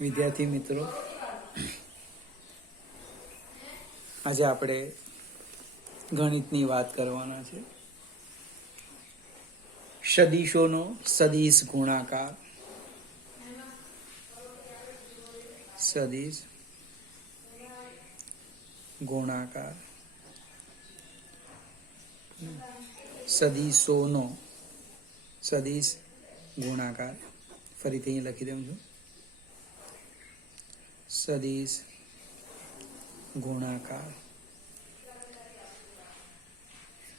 વિદ્યાર્થી મિત્રો, આજે આપણે ગણિતની વાત કરવાના છે. સદીશોનો સદીશ ગુણાકાર. સદીશ ગુણાકાર. સદીશોનો સદીશ ગુણાકાર. ફરીથી અહીં લખી દઉં છું. સદીશ ગુણાકાર.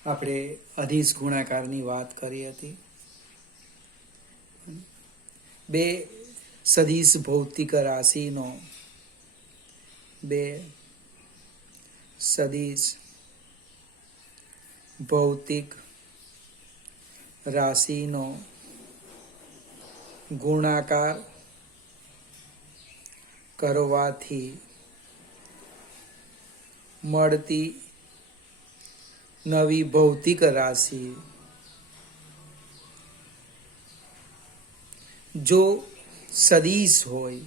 આપણે અધિશ ગુણાકારની વાત કરી હતી. બે સદીશ ભૌતિક રાશિનો બે સદીશ ભૌતિક રાશિનો ગુણાકાર કરવાથી મળતી નવી ભૌતિક રાશિ જો સદીશ હોય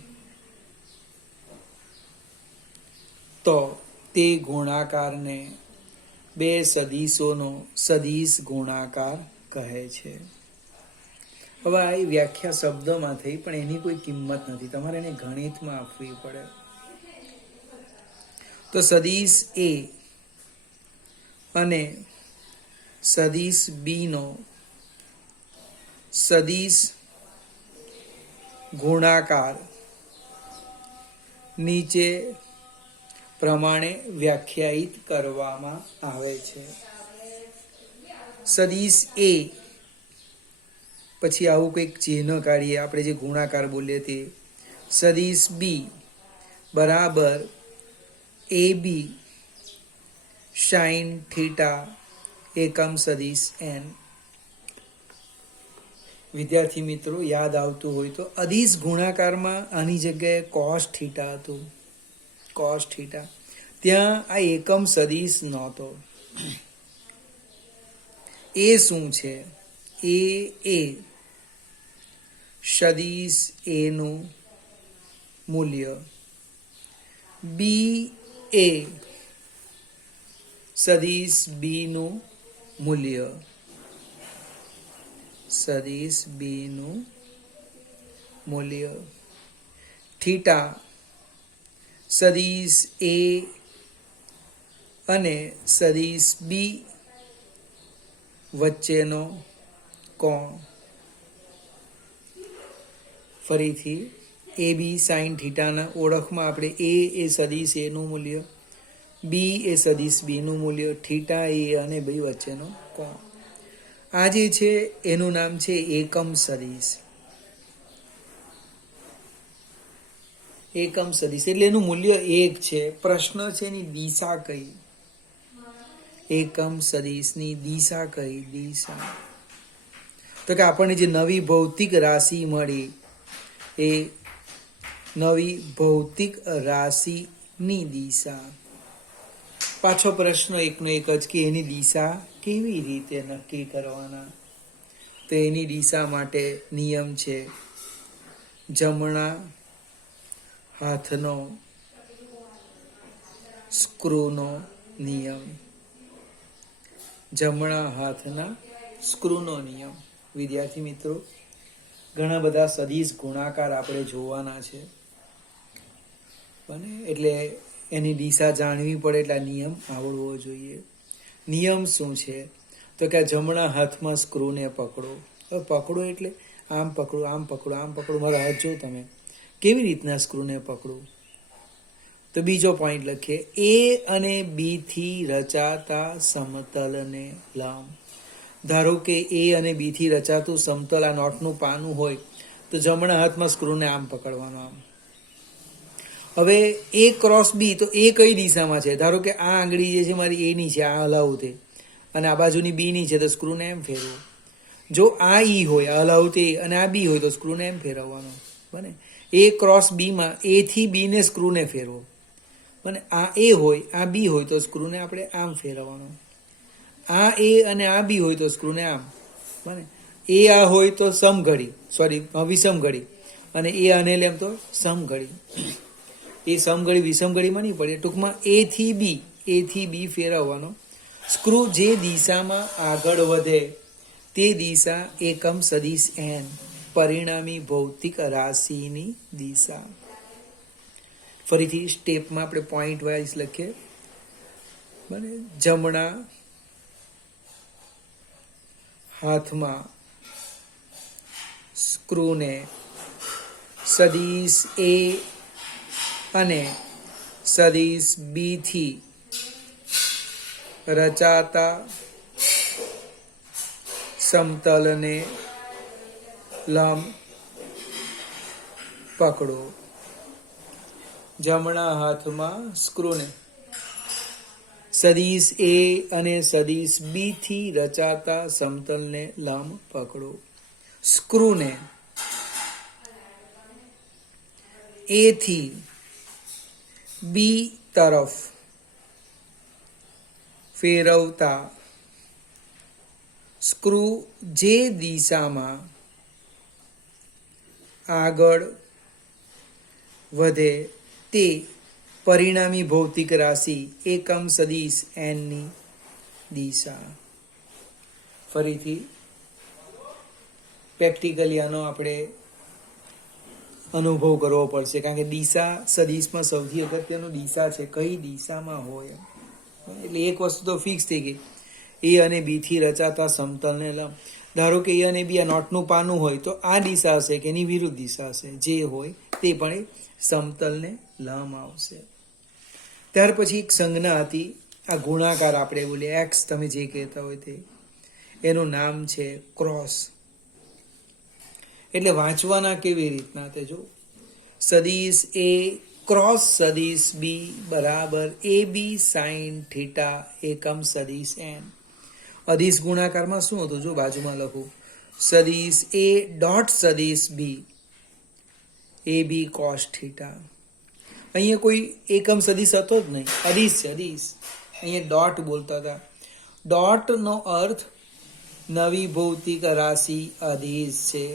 તો તે ગુણાકારને બે સદીશોનો સદીશ ગુણાકાર કહે છે. હવે આ વ્યાખ્યા શબ્દમાં થઈ, પણ એની કોઈ કિંમત નથી, તમારે એને ગણિતમાં આપવી પડે. તો સદીશ એ અને સદીશ બી નો સદીશ ગુણાકાર નીચે પ્રમાણે વ્યાખ્યાયિત કરવામાં આવે છે. સદીશ એ પછી આવું કંઈક ચિહ્ન કાઢીએ, આપણે જે ગુણાકાર બોલીએ તે. સદીશ બી બરાબર એ બી સાઇન થીટા એકમ સદીશ એન. વિદ્યાર્થી મિત્રો, યાદ આવતું હોય તો અધિશ ગુણાકારમાં આની જગ્યાએ કોસ થીટા હતું. કોસ થીટા ત્યાં આ એકમ સદીશ નહોતો. એ શું છે? એ સદીશ એનું મૂલ્ય, બી એ સદીશ બી નું મૂલ્ય, સદીશ બી નું મૂલ્ય. થીટા સદીશ એ અને સદીશ બી વચ્ચેનો કોણ. ફરીથી એ બી સાઇન થીટાના ઓળખમાં આપણે એ સદીશ એનું મૂલ્ય, બી એ સદીશ બી નું મૂલ્ય, થીટા એ અને બી વચ્ચેનો કોણ. આ જે છે એનું નામ છે એકમ સદીશ. એકમ સદીશ એટલે એનું મૂલ્ય એક છે. પ્રશ્ન છે એની દિશા કઈ? એકમ સદીશની દિશા કઈ? દિશા તો કે આપણને જે નવી ભૌતિક રાશિ મળી, એ નવી ભૌતિક રાશિની દિશા. પાછો પ્રશ્ન એકનો એક જ કે એની દિશા કેવી રીતે નક્કી કરવાના? તો એની દિશા માટે નિયમ છે જમણા હાથનો સ્ક્રૂનો નિયમ. જમણા હાથના સ્ક્રૂનો નિયમ. વિદ્યાર્થી મિત્રો, ઘણા બધા સદીશ ગુણાકાર આપણે જોવાના છે, એટલે એની દિશા જાણવી પડે, એટલે આ નિયમ આવડવો જોઈએ. નિયમ શું છે? તો કે જમણા હાથમાં સ્ક્રૂને પકડો. હવે પકડો એટલે આમ પકડો, આમ પકડો, આમ પકડો. મારા હાથ જો તમે કેવી રીતના સ્ક્રૂને પકડો. તો બીજો પોઈન્ટ લખીએ, એ અને બી થી રચાતા સમતલને લંબ. ધારો કે એ અને બી થી રચાતું સમતલ આ નોટનું પાનું હોય, તો જમણા હાથમાં સ્ક્રૂને આમ પકડવાનો, આમ. હવે એ ક્રોસ બી, તો એ કઈ દિશામાં છે? ધારો કે આ આંગળી જે છે મારી એની છે, આ હલાવું તે, અને આ બાજુની બી ની છે, તો સ્ક્રૂને એમ ફેરવો. જો આ ઈ હોય, આ હલાવું તે, અને આ બી હોય, તો સ્ક્રૂને એમ ફેરવવાનો. બને એ ક્રોસ બી માં એ થી બી ને સ્ક્રૂને ફેરવો. બને આ એ હોય, આ બી હોય, તો સ્ક્રૂને આપણે આમ ફેરવવાનો. આ એ અને આ બી હોય તો સ્ક્રૂને આમ. બને એ આ હોય તો સમઘડી, સોરી વિષમ ઘડી, અને એ અને એમ તો સમઘડી. એ સમઘડી વિષમઘડીમાં નહીં પડે. ટૂંકમાં એ થી બી ફેરવવાનો. સ્ક્રૂ જે દિશામાં આગળ વધે તે દિશા એકમ સદિશ એન, પરિણામી ભૌતિક રાશિની દિશા. ફરીથી સ્ટેપમાં આપણે પોઈન્ટ વાઇઝ લખીએ. બને જમણા હાથમાં સ્ક્રૂને સદિશ એ અને સદિશ બી થી રચાતા સમતલને લંબ પકડો. જમણા હાથમાં સ્ક્રૂને સદિશ એ અને સદિશ બી થી રચાતા સમતલને લંબ પકડો. સ્ક્રૂને એ થી બી તરફ ફેરવતા સ્ક્રૂ જે દિશામાં આગળ વધે તે પરિણામી ભૌતિક રાશિ એકમ સદિશ એનની દિશા. ફરીથી પ્રેક્ટિકલી આનો આપણે અનુભવ કરવો પડશે, કારણ કે દિશા સદિશમાં સૌથી અગત્યનું દિશા છે, કઈ દિશામાં હોય. એટલે એક વસ્તુ તો ફિક્સ થઈ ગઈ, એ અને બી થી રચાતા સમતલને લંબ. ધારો કે એ અને બી આ નોટનું પાનું હોય તો આ દિશા હશે કે એની વિરુદ્ધ દિશા હશે, જે હોય તે પણ એ સમતલને લંબ આવશે. ત્યાર પછી એક સંજ્ઞા હતી, આ ગુણાકાર આપણે બોલીએ એક્સ, તમે જે કહેતા હોય તે, એનું નામ છે ક્રોસ. એટલે વાંચવાના કેવી રીતના તે જો, સદિશ એ ક્રોસ સદિશ બી બરાબર એ બી સાઇન થીટા એકમ સદિશ એન. અદિશ ગુણાકારમાં શું હતું જો બાજુમાં લખું, સદિશ એ ડોટ સદિશ બી એ બી કોસ થીટા. અહીંયા કોઈ એકમ સદિશ હતો જ નહીં, અદિશ છે, અદિશ. અહીંયા ડોટ બોલતા હતા. ડોટનો અર્થ નવી ભૌતિક રાશિ અદિશ છે.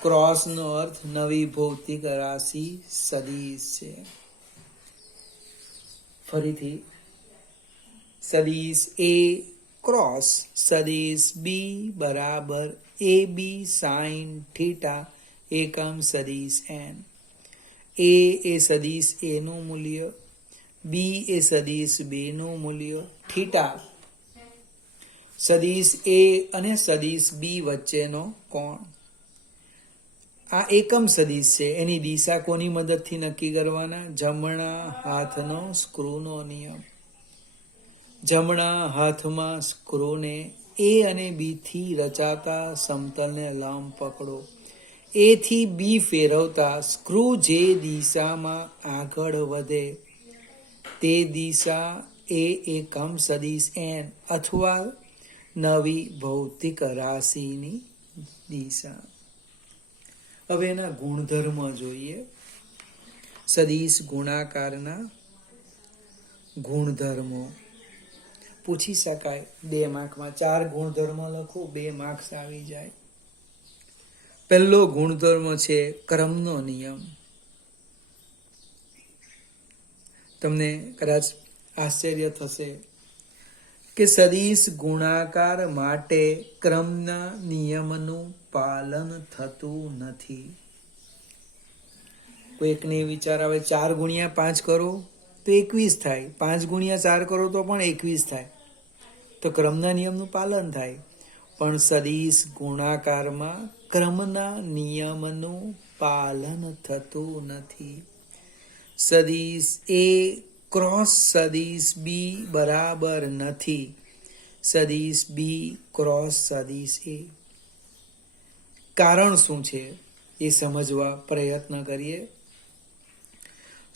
ક્રોસનો અર્થ નવી ભૌતિક રાશિ સદિશ છે. ફરીથી સદિશ એ ક્રોસ સદિશ બી બરાબર એ બી સાઇન થીટા એકમ સદિશ એન. એ સદિશ એનું મૂલ્ય, બી એ સદિશ બેનું મૂલ્ય, થીટા સદિશ એ અને સદિશ બી વચ્ચેનો કોણ. આ એકમ સદિશ છે, એની દિશા કોની મદદથી નક્કી કરવાના? જમણા હાથનો સ્ક્રૂનો નિયમ. જમણા હાથમાં સ્ક્રૂને એ અને બી થી રચાતા સમતલને લંબ પકડો. એ થી બી ફેરવતા સ્ક્રૂ જે દિશામાં આગળ વધે તે દિશા એ એકમ સદિશ એન અથવા નવી ભૌતિક રાશિની દિશા. હવે એના ગુણધર્મ જોઈએ. સદિશ ગુણાકારના ગુણધર્મો પૂછી શકાય 2 માર્કમાં. 4 ગુણધર્મ લખો, 2 માર્ક્સ આવી જાય. પહેલો ગુણધર્મ છે ક્રમનો નિયમ. તમને કદાચ આશ્ચર્ય થશે કે સદિશ ગુણાકાર માટે ક્રમના નિયમનું પાલન થતું નથી. કોઈકને વિચાર આવે 4 ગુણ્યા 5 કરો તો 21 થાય, 5 ગુણ્યા 4 કરો તો પણ 21 થાય, તો ક્રમના નિયમનું પાલન થાય. પણ સદિશ ગુણાકારમાં ક્રમના નિયમનું પાલન થતું નથી. સદિશ એ ક્રોસ સદિશ બી બરાબર નથી સદિશ બી ક્રોસ સદિશ એ. કારણ શું છે એ સમજવા પ્રયત્ન કરીએ.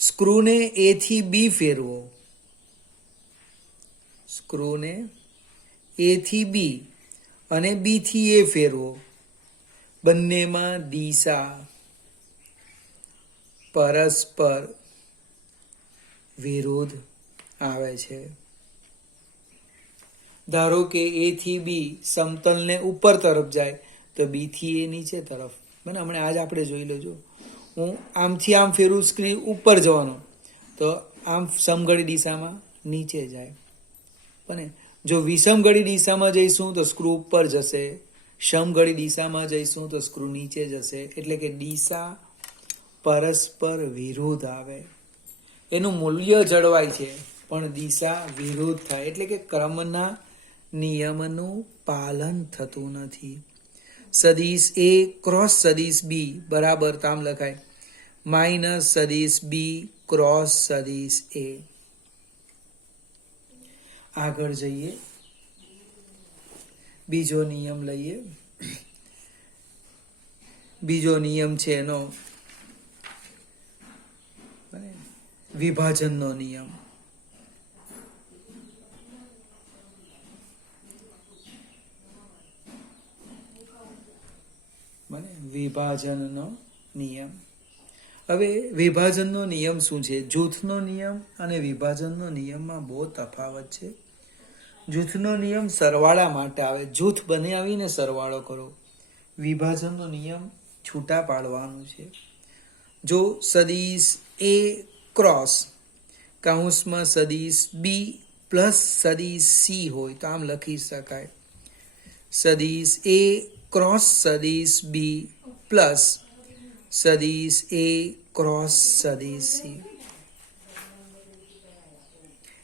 સ્ક્રૂને એ થી બી ફેરવો, સ્ક્રૂને એ થી બી અને બી થી એ ફેરવો. બંનેમાં દિશા પરસ્પર વિરુદ્ધ આવે છે. ધારો કે એ થી બી સમતલને ઉપર તરફ જાય તો બી થી એ નીચે તરફ, બને હમણાં આજ આપણે જોઈ લેજો, હું આમથી આમ ફેરવું સ્ક્રીન ઉપર જવાનો તો આમ સમઘડી દિશામાં નીચે જાય. બને જો વિષમઘડી દિશામાં જઈશું તો સ્ક્રૂ ઉપર જશે, સમઘડી દિશામાં જઈશું તો સ્ક્રૂ નીચે જશે. એટલે કે દિશા પરસ્પર વિરુદ્ધ આવે. એનું મૂલ્ય જળવાય છે પણ દિશા વિરુદ્ધ થાય. એટલે કે ક્રમના નિયમનું પાલન થતું નથી. સદિશ એ ક્રોસ સદિશ બી બરાબર તામ લખાય માઇનસ સદિશ બી ક્રોસ સદિશ એ. આગળ જઈએ, બીજો નિયમ લઈએ. બીજો નિયમ છે એનો વિભાજનનો નિયમ. વિભાજનનો નિયમ. હવે વિભાજનનો નિયમ શું છે? જૂથનો નિયમ અને વિભાજનનો નિયમમાં બહુ તફાવત છે. જૂથનો નિયમ સરવાળા માટે આવે, જૂથ બને આવીને સરવાળો કરો. વિભાજનનો નિયમ છૂટા પાડવાનું છે. જો સદિશ એ ક્રોસ કૌંસમાં સદિશ બી પ્લસ સદિશ સી હોય તો આમ લખી શકાય સદિશ એ ક્રોસ સદિશ બી પ્લસ સદિશ એ ક્રોસ સદિશ સી.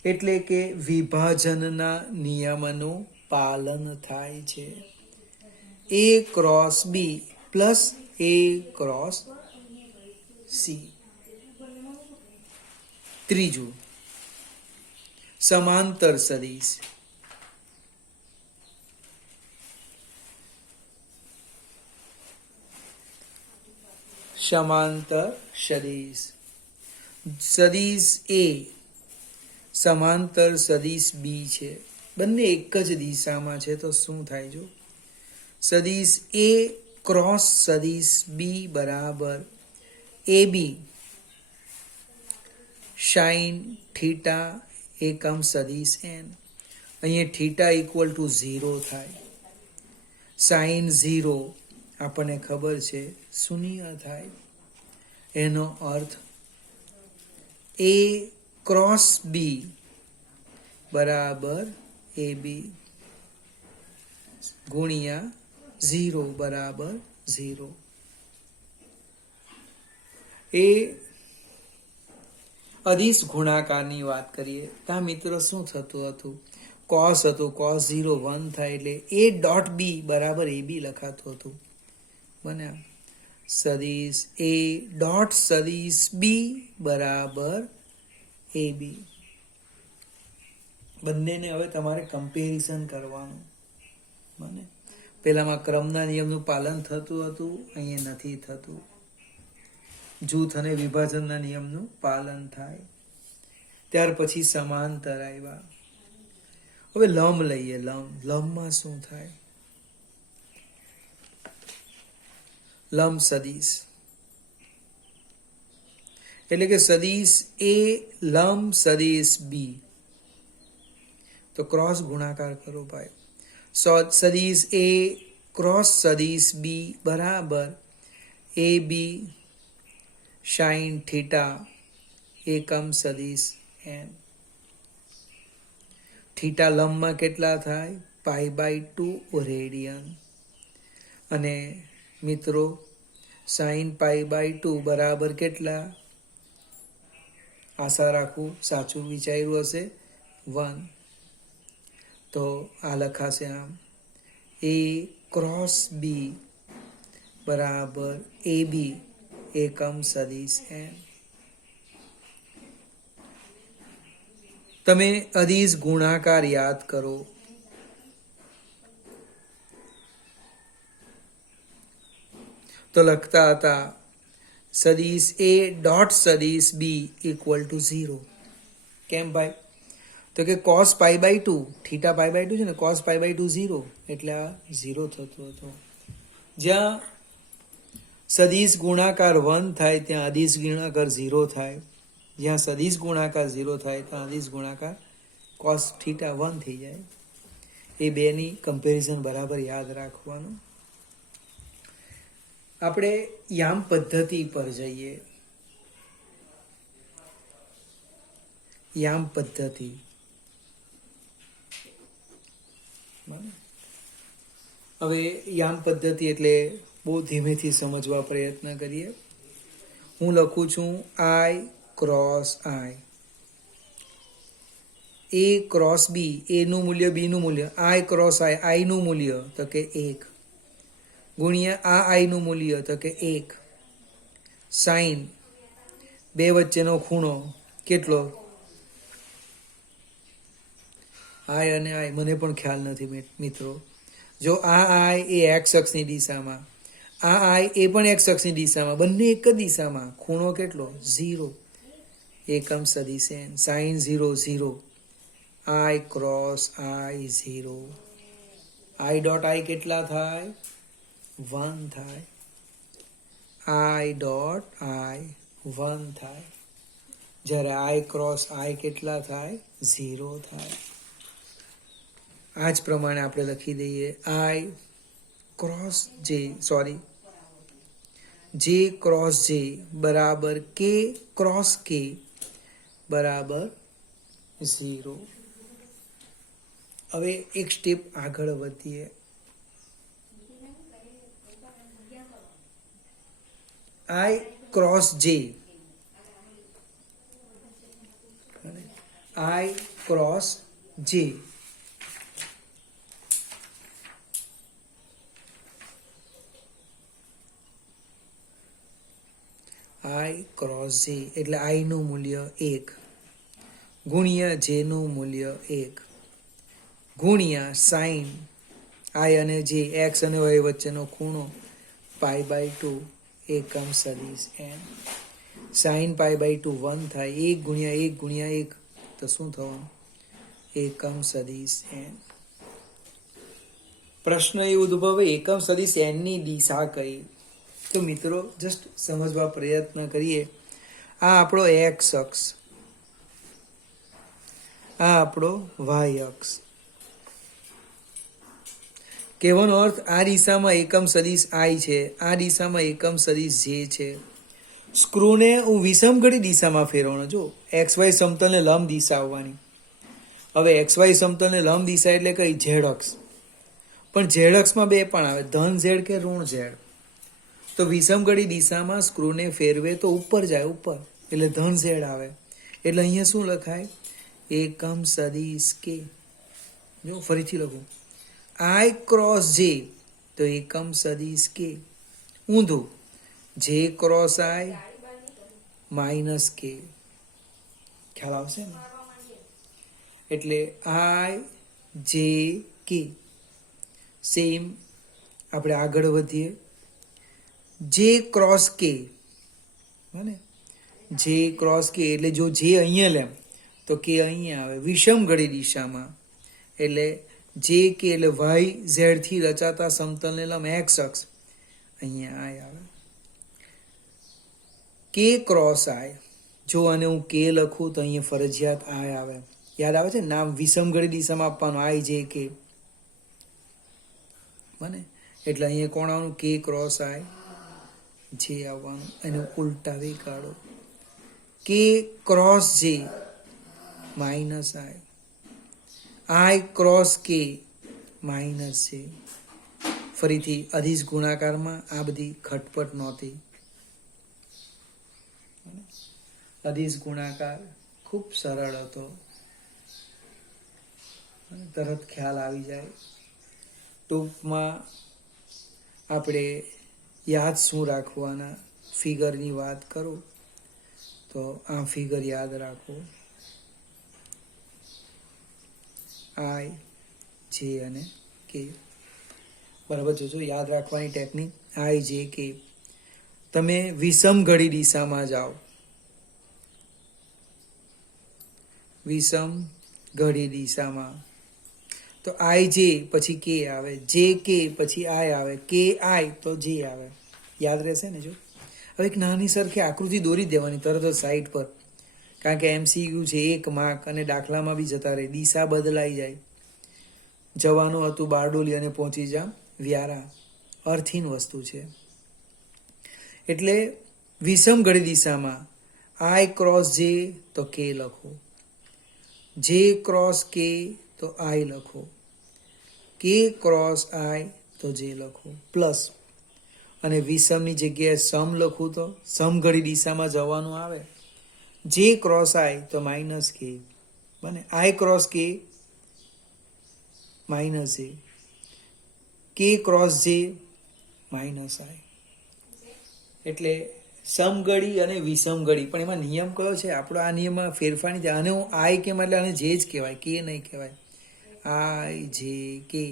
એટલે કે વિભાજનના નિયમનું પાલન થાય છે. એ ક્રોસ બી પ્લસ એ ક્રોસ સી. ત્રીજું સમાંતર સદિશ. સમાંતર સદિશ. સદિશ એ સમાંતર સદિશ બી છે, બંને એક જ દિશામાં છે તો શું થાય? જો સદિશ એ ક્રોસ સદિશ બી બરાબર એ બી સાઇન થીટા એકમ સદિશ એન. અહીંયા થીટા ઇક્વલ ટુ 0 થાય. સાઇન 0 આપણને ખબર છે શૂન્ય થાય. એનો અર્થ એ ક્રોસ બી બરાબર એ બી ગુણ્યા 0 બરાબર 0. એ અદિશ ગુણાકારની વાત કરીએ ત્યાં મિત્રો શું થતું હતું? કોસ હતું, કોસ 0 1 થાય એટલે એ ડોટ બી બરાબર એ બી લખાતું હતું. બન્યા સદિશ એ ડોટ સદિશ બી બરાબર એ બી. બંનેને હવે તમારે કમ્પેરિઝન કરવાનું. બને પેલામાં ક્રમના નિયમનું પાલન થતું હતું, અહીંયા નથી થતું. જૂથ અને વિભાજનના નિયમનું પાલન થાય. ત્યાર પછી સમાંતર આવ્યા. હવે લંબ લઈએ. લંબમાં શું થાય? લંબ સદિશ એટલે કે સદિશ એ લંબ સદિશ બી તો ક્રોસ ગુણાકાર કરો ભાઈ. સદિશ એ ક્રોસ સદિશ બી બરાબર એ બી સાઇન થીટા એકમ સદિશ એન. થીટા લંબમાં કેટલા થાય? π/2 રેડિયન. અને મિત્રો સાઇન π/2 બરાબર કેટલા? આશા રાખું સાચું વિચાર્યું હશે 1. તો આ લખાશે આમ એ ક્રોસ બી બરાબર એ બી એકમ સદિશ એન. તમે અદિશ ગુણાકાર યાદ કરો. તો લખતા હતા સદિશ એ ડોટ સદિશ બી ઇક્વલ ટુ 0. કેમ ભાઈ? તો કે cos π/2 થીટા π/2 છે ને, cos π/2 0 એટલે આ 0 થતો હતો. જ્યાં સદિશ ગુણાકાર 1 થાય ત્યાં અદિશ ગુણાકાર 0 થાય. જ્યાં સદિશ ગુણાકાર 0 થાય ત્યાં અદિશ ગુણાકાર cos થીટા 1 થઈ જાય. એ બેની કમ્પેરિઝન બરાબર યાદ રાખવાનું. આપણે યામ પદ્ધતિ પર જઈએ. યામ પદ્ધતિ. હવે યામ પદ્ધતિ એટલે બહુ ધીમેથી સમજવા પ્રયત્ન કરીએ. હું લખું છું આઈ ક્રોસ આઈ. એ ક્રોસ બી, એનું મૂલ્ય બીનું મૂલ્ય. આઈ ક્રોસ આઈ, આઈનું મૂલ્ય તો કે 1 ગુણ્યા આ આઈનું મૂલ્ય તો કે 1 સાઈન બે વચ્ચેનો ખૂણો કેટલો? આઈ અને આઈ મને પણ ખ્યાલ નથી મિત્રો. જો આ આઈ એ એક્સ અક્ષની દિશામાં, આ આઈ એ પણ એક્સ અક્ષની દિશામાં, બંને એક જ દિશામાં, ખૂણો કેટલો? 0. એકમ સદિશ n sine 0 0. I cross i 0. I dot i કેટલા થાય? 1 થાય. આઈ ડોટ આઈ 1 થાય. જ્યારે આઈ ક્રોસ આઈ કેટલા થાય? 0 થાય. આ જ પ્રમાણે આપણે લખી દઈએ આઈ ક્રોસ જે ક્રોસ જે બરાબર કે ક્રોસ કે બરાબર 0. હવે એક સ્ટેપ આગળ વધીએ. આઈ ક્રોસ જે, આઈ ક્રોસ જે આઈ ક્રોસ જે એટલે આઈનું મૂલ્ય 1 ગુણ્યા જેનું મૂલ્ય 1 ગુણ્યા સાઈન આઈ અને જે એક્સ અને વાય વચ્ચેનો ખૂણો π/2 એકમ સદિશ n. સાઈન π/2 1 થાય. 1 ગુણ્યા 1 ગુણ્યા 1 તો શું થવાનું? એકમ સદિશ n. પ્રશ્ન એ ઉદ્ભવે એકમ સદિશ n ની દિશા કઈ? તો મિત્રો જસ્ટ સમજવા પ્રયત્ન કરીએ. આ આપણો એક્સ અક્ષ, આ આપણો વાય અક્ષ. કહેવાનો અર્થ આ દિશામાં એકમ સદિશ આઈ છે, આ દિશામાં એકમ સદિશ જે છે. સ્ક્રૂને હું વિષમઘડી દિશામાં ફેરવવાનો. જો એક્સ વાય સમતલને લંબ દિશા આવવાની. હવે એક્સ વાય સમતલને લંબ દિશા એટલે કઈ? ઝેડ અક્ષ. પણ ઝેડ અક્ષમાં બે પણ આવે, ધન ઝેડ કે ઋણ ઝેડ. તો વિષમઘડી દિશામાં સ્ક્રૂને ફેરવે તો ઉપર જાય, ઉપર એટલે ધન ઝેડ આવે. એટલે અહીંયા શું લખાય? એકમ સદિશ કે. જો ફરીથી લખું આઈ ક્રોસ જે તો એકમ સદિશ કે. ઊંધું જે ક્રોસ આઈ માઇનસ કે. ખ્યાલ આવશે ને? એટલે આઈ જે કે. સેમ આપણે આગળ વધીએ. જે ક્રોસ કે, જે ક્રોસ કે એટલે જો જે અહીંયા લેમ તો કે અહીંયા આવે વિષમઘડી દિશામાં. એટલે જે કે એટલે વાય ઝેડ થી રચાતા સમતલને લંબ એક્સ અક્ષ અહીંયા આય આવે. કે ક્રોસ આય, જો આને હું કે લખું તો અહીંયા ફરજિયાત આય આવે. યાદ આવે છે નામ વિષમઘડી દિશામાં આપવાનું, આઈ જે કે. બને એટલે અહીંયા કોણ આવવાનું? કે ક્રોસ આય જે આવવાનું. એને ઉલટાવી કાઢો. કે ક્રોસ જે માઇનસ આઈ, આઈ ક્રોસ કે માઇનસ છે. ફરીથી અધિશ ગુણાકારમાં આ બધી ખટપટ નહોતી. અધિશ ગુણાકાર ખૂબ સરળ હતો, તરત ખ્યાલ આવી જાય. ટૂંકમાં આપણે યાદ શું રાખવાના? ફિગરની વાત કરું તો આ ફિગર યાદ રાખો. આઈ જે અને કે. બરાબર જોજો, યાદ રાખવાની ટેકનિક. આઈ જે કે. તમે વિષમઘડી દિશામાં જાઓ, વિષમઘડી દિશામાં તો આઈ જે પછી કે આવે, જે કે પછી આઈ આવે, કે આઈ તો જે આવે. યાદ રહેશે ને? જો હવે એક નાની સરખી આકૃતિ દોરી દેવાની તરત જ સાઈડ પર, કારણ કે MCQ છે, 1 માર્ક અને દાખલામાં બી જતા રહે. દિશા બદલાઈ જાય. જવાનું હતું બારડોલી અને પહોંચી જા વ્યારા. અર્થહીન વસ્તુ છે. એટલે વિષમ ઘડી દિશામાં આઈ ક્રોસ જે તો કે લખો, જે ક્રોસ કે તો આઈ લખો, કે ક્રોસ આઈ તો જે લખો, પ્લસ અને વિષમની જગ્યાએ સમ લખું તો સમઘડી દિશામાં જવાનું આવે, જે ક્રોસ આઈ તો માઇનસ કે બને, આઈ ક્રોસ કે માઇનસ જે, કે ક્રોસ જે માઇનસ આઈ. એટલે સમઘડી અને વિષમઘડી, પણ એમાં નિયમ કયો છે આપણો? આ નિયમમાં ફેરફાર નહીં થાય. આને હું આઈ કેમ એટલે આને જે જ કહેવાય, કે નહીં કહેવાય. આઈ જે કે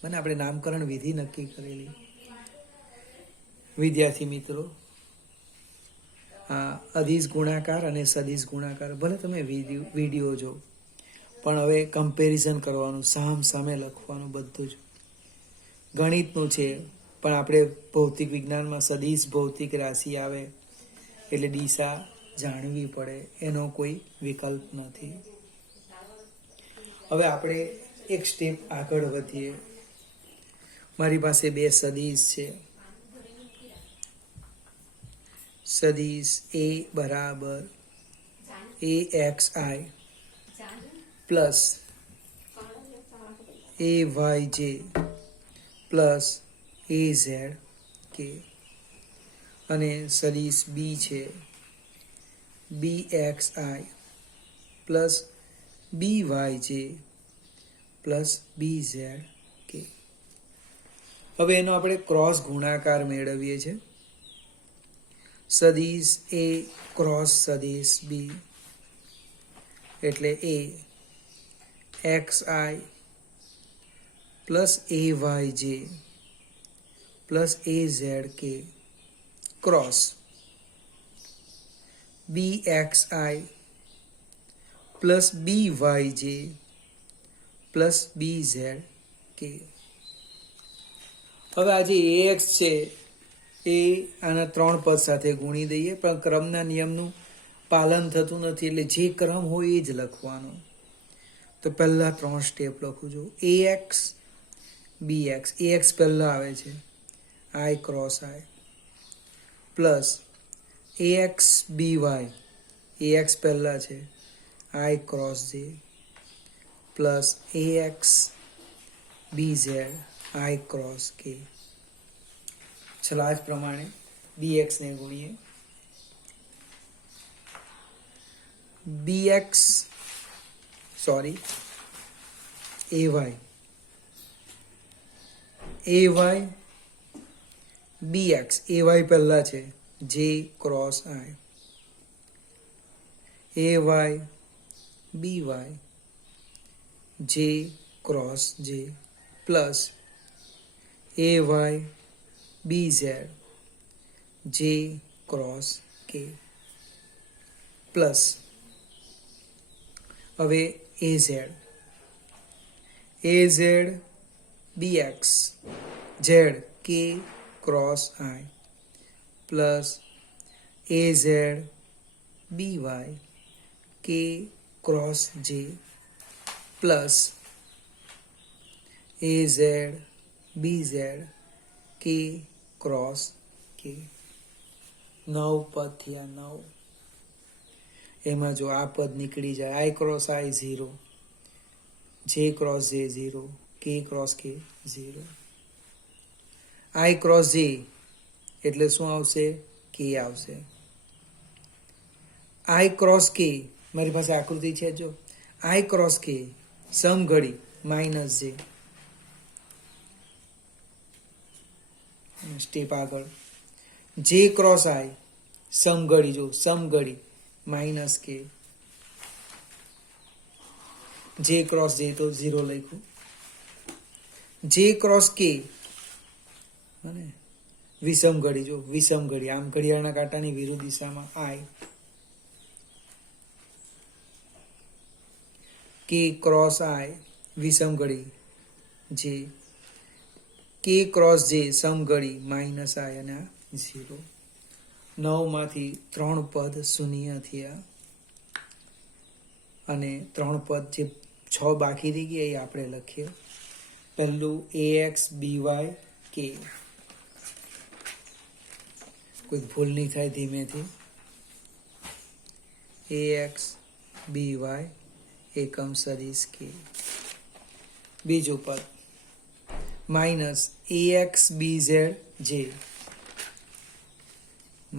બને, આપણે નામકરણ વિધિ નક્કી કરેલી. વિદ્યાર્થી મિત્રો, આ અદિશ ગુણાકાર અને સદિશ ગુણાકાર ભલે તમે વિડીયો જો, પણ હવે કમ્પેરિઝન કરવાનું, સામ સામે લખવાનું બધું જ. ગણિતનું છે પણ આપણે ભૌતિક વિજ્ઞાનમાં સદિશ ભૌતિક રાશિ આવે એટલે દિશા જાણવી પડે, એનો કોઈ વિકલ્પ નથી. હવે આપણે એક સ્ટેપ આગળ વધીએ. મારી પાસે બે સદિશ છે. સદિશ એ બરાબર A X I plus A Y J plus A Z K, અને સદિશ બી છે B X I plus B Y J plus B Z K. હવે એનો આપણે ક્રોસ ગુણાકાર મેળવીએ છીએ. સદિશ એ ક્રોસ સદિશ બી એટલે A X I plus A Y J plus A Z K cross B X I plus B Y J plus B Z K. હવે આ જે એક્સ છે એ આના 3 પદ સાથે ગુણી દઈએ, પણ ક્રમના નિયમનું પાલન થતું નથી એટલે જે ક્રમ હોય એ જ લખવાનો. તો પહેલા 3 સ્ટેપ લખું છું. A X B X, A X પહેલા આવે છે I cross I plus A X B Y, A X પહેલા છે I cross J plus A X B Z I cross K. ચલો આ જ પ્રમાણે બી એક્સને ગુણીએ. B X A Y B X, A Y પહેલા છે J cross I, A Y B Y J cross J plus A Y B Z J cross કે plus હવે એ Z B x Z K cross I plus A Z B Y કે cross J plus A Z B Z K cross કે. 9 પદ થયા 9. એમાં જો આ પદ નીકળી જાય, આઈ ક્રોસ આઈ 0, જે ક્રોસ જે 0, કે ક્રોસ કે 0. આઈ ક્રોસ જે એટલે શું આવશે? કે આવશે. આઈ ક્રોસ કે, મારી પાસે આકૃતિ છે જો, આઈ ક્રોસ કે સમઘડી માઇનસ જે. સ્ટેપ આગળ જે ક્રોસ આઈ સમઘડી, જો સમઘડી માઇનસ કે, જે ક્રોસ જે તો 0 લખ્યું, જે ક્રોસ કે અને વિષમ ઘડી, જો વિષમ ઘડી આમ ઘડિયાળના કાંટાની વિરુદ્ધ દિશામાં આઈ, કે ક્રોસ આઈ વિષમ ઘડી જે, કે ક્રોસ જે સમઘડી માઇનસ આઈ અને 0. 9 માંથી 3 પદ શૂન્ય થયા અને 3 પદ જે 6 બાકી રહી ગયા એ આપણે લખીએ. પહેલું ax by k, કોઈ ભૂલ નહીં થાય ધીમેથી. ax by એકમ સદિશ કે. બીજું પદ minus ax bz j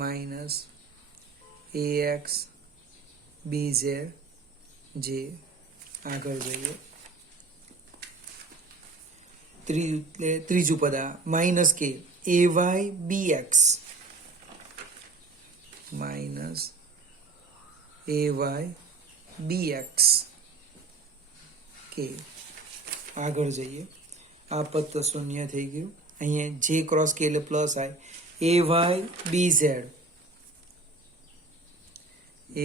minus ax bz j. આગળ જઈએ. ત્રીજું પદ માઇનસ કે ay bx minus ay bx કે. આગળ જઈએ. આ પદ તો શૂન્ય થઈ ગયું. અહીંયા જે ક્રોસ કે એટલે plus i ay bz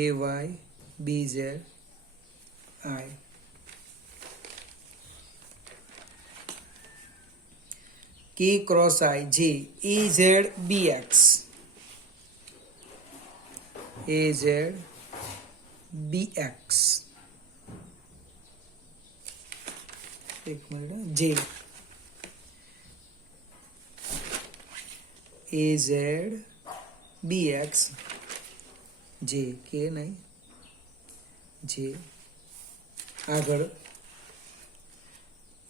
ay bz I. K cross I J az bx az bx. एक minute. J az bx J K नहीं J. આગળ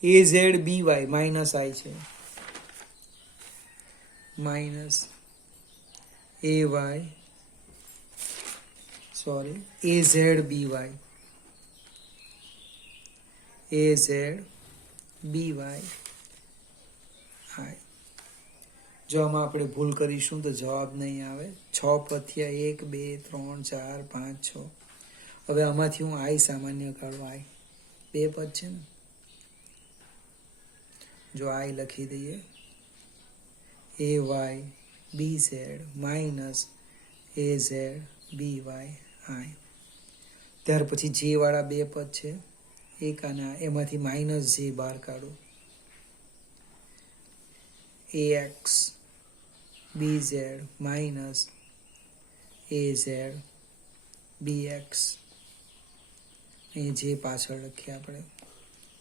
az by માઇનસ I છે minus ay sorry az by az by I. જો આમાં આપણે ભૂલ કરીશું તો જવાબ નહીં આવે. 6 પદ થયા 1 2 3 4 5 6. હવે આમાંથી હું આઈ સામાન્ય કાઢું. આઈ 2 પદ છે ને, જો આઈ લખી દઈએ ay bz minus az by આઈ. ત્યાર પછી જે વાળા 2 પદ છે એક આના, એમાંથી માઇનસ જે બહાર કાઢો. ax bz minus az bx. અહીં જે પાછળ લખીએ આપણે,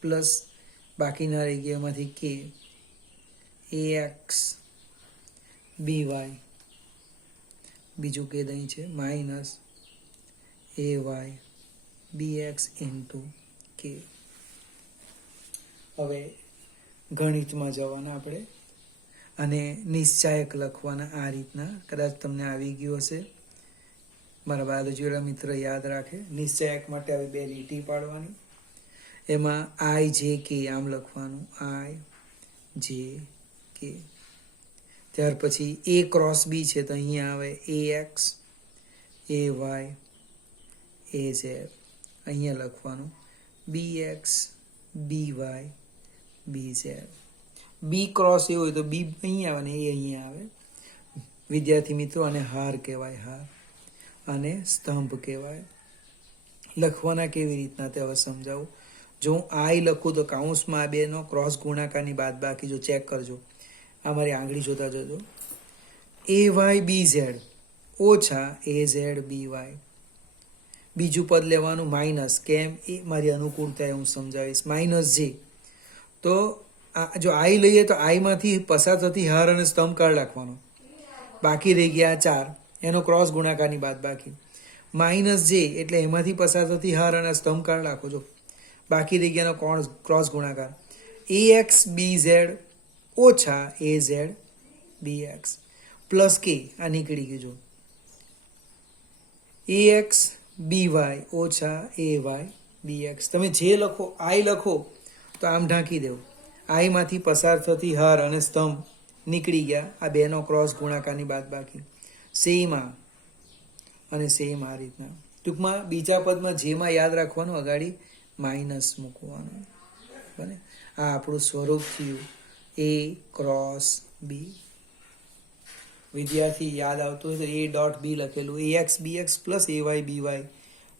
પ્લસ બાકીના રહી ગયા એમાંથી કે ax by બીજું કે દહીં છે માઇનસ ay bx ઇન્ટુ કે. હવે ગણિતમાં જવાના આપણે અને નિશ્ચાયક લખવાના આ રીતના. કદાચ તમને આવી ગયું હશે, મારા બાજુવાળા મિત્ર યાદ રાખે. નિશ્ચાયક માટે આવી 2 લીટી પાડવાની, એમાં આઈ જે કે આમ લખવાનું આઈ જે કે. ત્યાર પછી એ ક્રોસ બી છે તો અહીંયા આવે ax ay az. અહીંયા લખવાનું bx by bz. B cross A હોય તો બી અહીંયા આવે ને એ અહીંયા આવે. વિદ્યાર્થી મિત્રો આને હાર કહેવાય, હાર, અને સ્તંભ કહેવાય. લખવાના કેવી રીતના તે હવે સમજાવું. જો હું આઈ લખું તો કાઉન્સમાં આ બેનો ક્રોસ ગુણાકારની બાદ બાકી. જો ચેક કરજો, આ મારી આંગળી જોતા જજો. ay bz ઓછા az by. બીજું પદ લેવાનું માઇનસ. કેમ? એ મારી અનુકૂળતા હું સમજાવીશ. માઇનસ જે. તો જો આઈ લઈએ તો આઈમાંથી પસાર થતી હાર અને સ્તંભ કાઢ નાખવાનો. બાકી રહી ગયા 4, એનો ક્રોસ ગુણાકારની બાદ બાકી. માઇનસ જે એટલે એમાંથી પસાર થતી હાર અને સ્તંભ કાઢ નાખો. જો બાકી રહી ગયાનો ક્રોસ ગુણાકાર ax bz ઓછા az bx પ્લસ કે. આ નીકળી ગયું. જો ax by ઓછા ay bx. તમે જે લખો આઈ લખો તો આમ ઢાંકી દેવું. આઈમાંથી પસાર થતી હાર અને સ્તંભ નીકળી ગયા. આ બેનો ક્રોસ ગુણાકારની બાદ બાકી. સેમ આ અને સેમ આ રીતના. ટૂંકમાં બીજા પદમાં જેમાં યાદ રાખવાનું, અગાડી માઇનસ મૂકવાનું. બને. આ આપણું સ્વરૂપ થયું એ ક્રોસ બી. વિદ્યાર્થી યાદ આવતું હોય તો એ ડોટ બી લખેલું ax bx plus ay by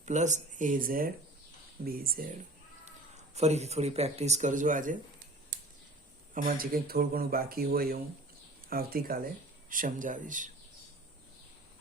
plus az bz. ફરીથી થોડી પ્રેક્ટિસ કરજો આજે. આમાં જે કંઈક થોડું ઘણું બાકી હોય હું આવતીકાલે સમજાવીશ.